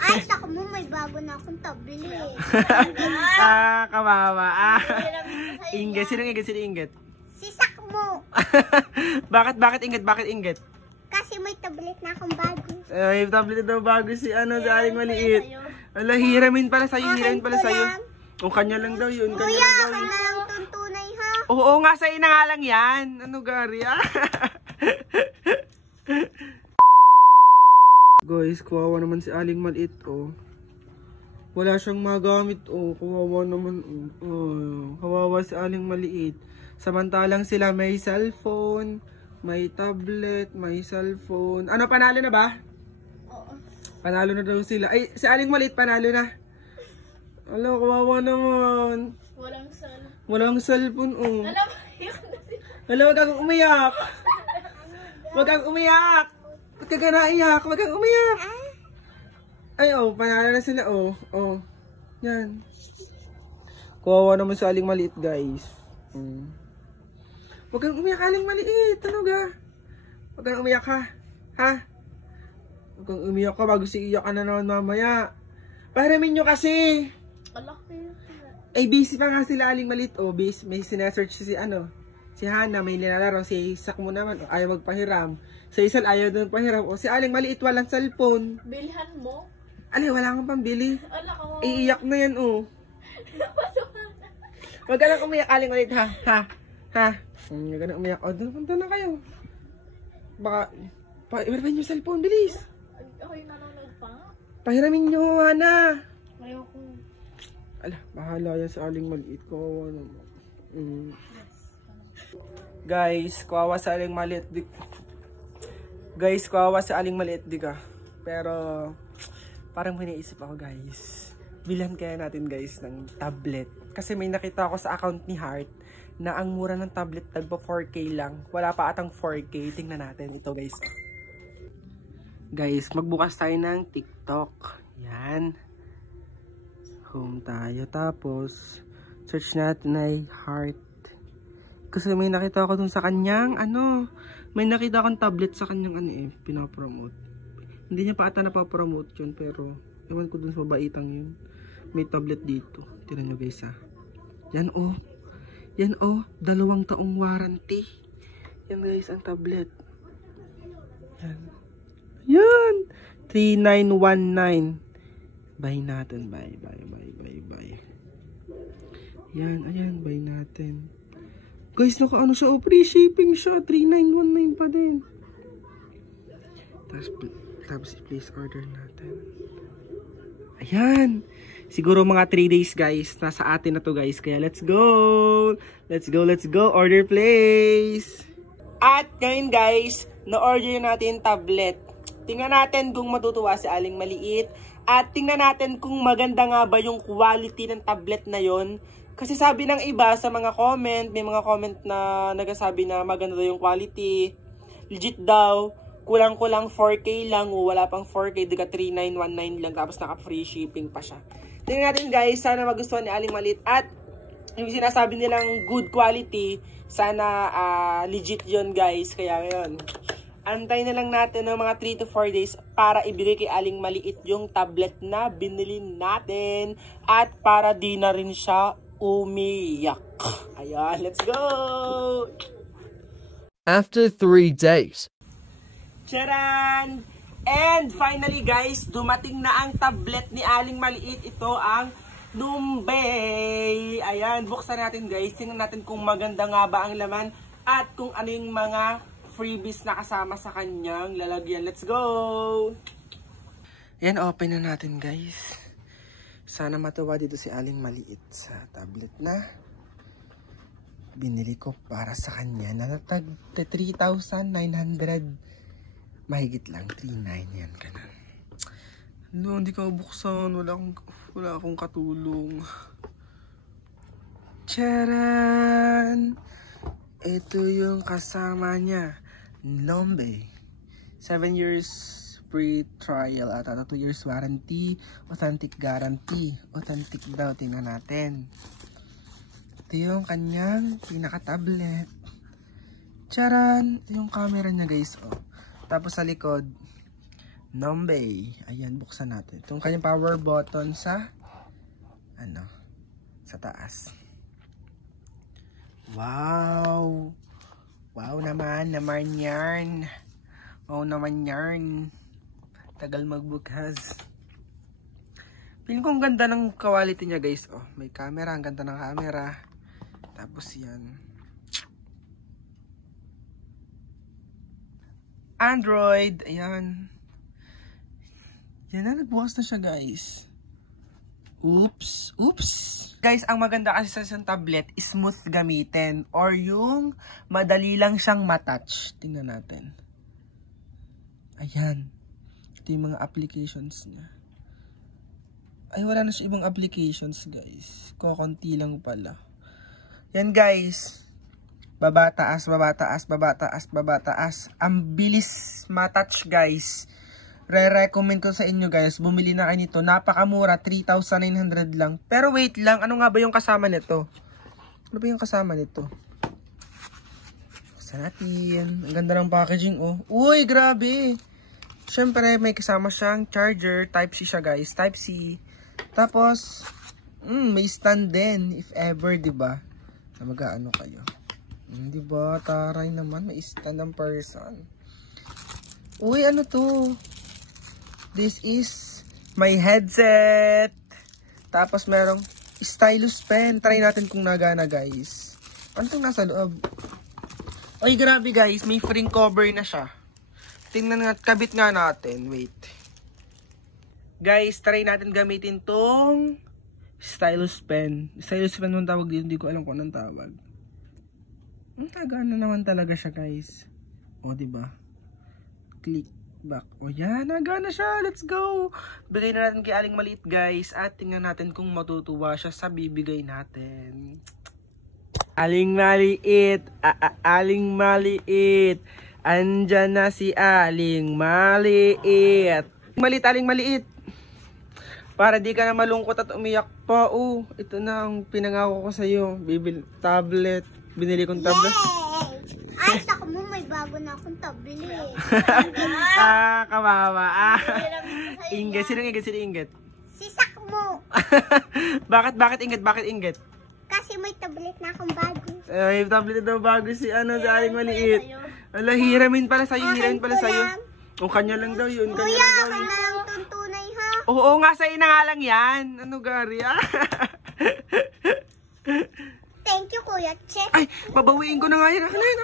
Ay, saka mo, may bago na akong tablet. Kawawa. Inggit. Sino Inggit? Si Sakmo. Bakit Inggit? Kasi may tablet na akong bago. Ay, tablet na daw bago si Aling Maliit. Ala, hiramin pala sa'yo. O, kanya lang daw yun. Kuya, akin na lang tuntunay ha. Oo nga, sa'yo na nga lang yan. Ano, Gary? Guys, kawawa naman si Aling Maliit, oh. Wala siyang magamit, oh. Kawawa naman, oh. Kawawa si Aling Maliit. Samantalang sila may cellphone, may tablet, may cellphone. Ano, panalo na ba? Oo. Panalo na daw sila. Ay, si Aling Maliit panalo na. Ala, kawawa naman. Walang cellphone, oh. Ala, wag kang umiyak. Wag kang umiyak. Ba't ka naiyak? Wag kang umiyak. Ay, oh, panalo na sila, oh. Oh, yan. Kawawa naman si Aling Maliit, guys. Wag kang umiyak, Aling Maliit. Ano ga? Wag kang umiyak, ha? Ha? Wag kang umiyak ka. Bago si iyak ka na naman mamaya. Paramin nyo kasi. Ay, busy pa nga sila, Aling Maliit. Oh, busy. May sinesearch si si Hana. May nilalaro. Si Sakmo naman. Oh, ayaw magpahiram. Sa Isal, ayaw doon pahiram. O, si Aling Maliit, walang cellphone. Bilhan mo? Ali, wala kang pambili. Iiyak na yan, oh. Wag ka lang umiyak, Aling Maliit, ha? Huwag ka na umiyak. O, punta na kayo. Baka, pahiramin nyo cellphone, bilis. Okay, nanonood pa? Pahiramin nyo, Hana. Ayoko. Ala, bahala yan sa Aling Maliit. Kawawa naman. Guys, kawawa sa Aling Maliit. Guys, kawawa sa Aling Maliit, di ka. Pero, parang may naisip ako, guys. Bilhan kaya natin, guys, ng tablet. Kasi may nakita ako sa account ni Heart na ang mura ng tablet, tagpa 4K lang. Wala pa atang 4K. Tingnan natin ito, guys. Guys, magbukas tayo ng TikTok. Yan. Home tayo. Tapos, search natin ay Heart. Kasi may nakita ako dun sa kanyang, may nakita akong tablet sa kanyang, pinapromote. Hindi niya pa ata napapromote yun, pero, ewan ko dun sa babaitang yun. May tablet dito. Tignan nyo, guys, ha. Yan, oh. Yan, oh. 2 taong warranty. Yan, guys, ang tablet. Yan. Yan. 3919. Buy natin. Buy. Yan, ayan. Buy natin. Guys, naka-ano siya, oh. Free shipping siya. 3919 pa din. Tapos, place order natin. Ayan. Siguro mga 3 days, guys. Nasa atin na to, guys. Kaya let's go. Let's go. Order place. At ngayon, guys, na-order natin tablet. Tingnan natin kung matutuwa si Aling Maliit. At tingnan natin kung maganda nga ba yung quality ng tablet na yon. Kasi sabi ng iba sa mga comment, may mga comment na nagsasabi na maganda daw yung quality. Legit daw. Kulang-kulang 4K lang. O wala pang 4K. Diga 3919 lang. Tapos naka-free shipping pa siya. Tingnan natin, guys. Sana magustuhan ni Aling Maliit. At yung sinasabi nilang good quality, sana legit yun, guys. Kaya ngayon, antay na lang natin ng mga 3 to 4 days para ibigay kay Aling Maliit yung tablet na binili natin. At para di na rin siya umiyak. Ayan, let's go! After 3 days. Charan! And finally, guys, dumating na ang tablet ni Aling Maliit. Ito ang Numbay. Ayan, buksan natin, guys. Tingnan natin kung maganda nga ba ang laman at kung ano yung mga freebies na kasama sa kanyang lalagyan. Let's go! Ayan, open na natin, guys. Sana matuwa dito si Aling Maliit sa tablet na binili ko para sa kanya. Natag 3,900. Mahigit lang, 3,900 yan ka na. No, hindi ka buksan. Wala akong katulong. Charan! Ito yung kasama niya. Numbay. 7 years free trial at 2 years warranty. Authentic guarantee. Authentic daw. Tingnan natin. Ito yung kanyang pinaka-tablet. Charan! Ito yung camera niya, guys. Oh. Tapos sa likod, Nombay. Ayan, buksan natin. Itong kanyang power button sa sa taas. Wow! Wow naman yarn. Wow naman yarn. Tagal magbukas. Feeling ko ang ganda ng quality niya guys. Oh, may camera. Ang ganda ng camera. Tapos yan. Android. Ayan. Yan na, nagbukas na siya guys. Oops. Oops. Guys, ang maganda kasi sa isang tablet, smooth gamitin. Or yung madali lang siyang matouch. Tingnan natin. Ayan. Ito yung mga applications niya. Ay, wala na siya ibang applications, guys. Kokonti lang pala. Yan, guys. Baba, taas, baba, taas, baba, taas, baba, taas. Ang bilis matouch, guys. Re-recommend ko sa inyo, guys. Bumili na kayo nito. Napakamura. 3,900 lang. Pero wait lang. Ano nga ba yung kasama nito? Ano ba yung kasama nito? Basta natin. Ang ganda ng packaging, oh. Uy, grabe. Siyempre, may kasama siyang charger. Type-C siya, guys. Type-C. Tapos, may stand din, if ever, diba? Na mag-ano kayo. Diba? Taray naman, may stand ng person. Uy, ano to? This is my headset. Tapos, merong stylus pen. Try natin kung nagana, guys. Ano itong nasa loob? Uy, grabe, guys. May frame cover na siya. Tingnan nga, kabit nga natin. Wait. Guys, try natin gamitin tong stylus pen. Stylus pen nung tawag dito, hindi ko alam kung anong tawag. Nagana naman talaga siya, guys. O, diba? Click back. O, yan. Nagana siya. Let's go! Bigay na natin kay Aling Maliit, guys. At tingnan natin kung matutuwa siya sa bibigay natin. Aling Maliit. Aling Maliit. Andyan na si Aling Maliit. Aling Maliit. Para di ka na malungkot at umiyak pa. Oh, ito na ang pinangako ko sa iyo. Bibil tablet. Binili kong tablet. Yay! Ay, saka mo, may bago na akong tablet. Kawawa. Ingat. Sino ingat? Si Sakmo. Bakit ingat? Kasi may tablet na akong bago. Ay, tablet na daw bago si Aling Maliit. Ala, hiramin pala sa'yo. O, kanya lang daw yun. Kuya, kanya lang tuntunay ha. Oo nga, sa'yo na nga lang yan. Ano, Gary? Thank you, Kuya Chet. Ay, babawiin ko na nga yan. Akin.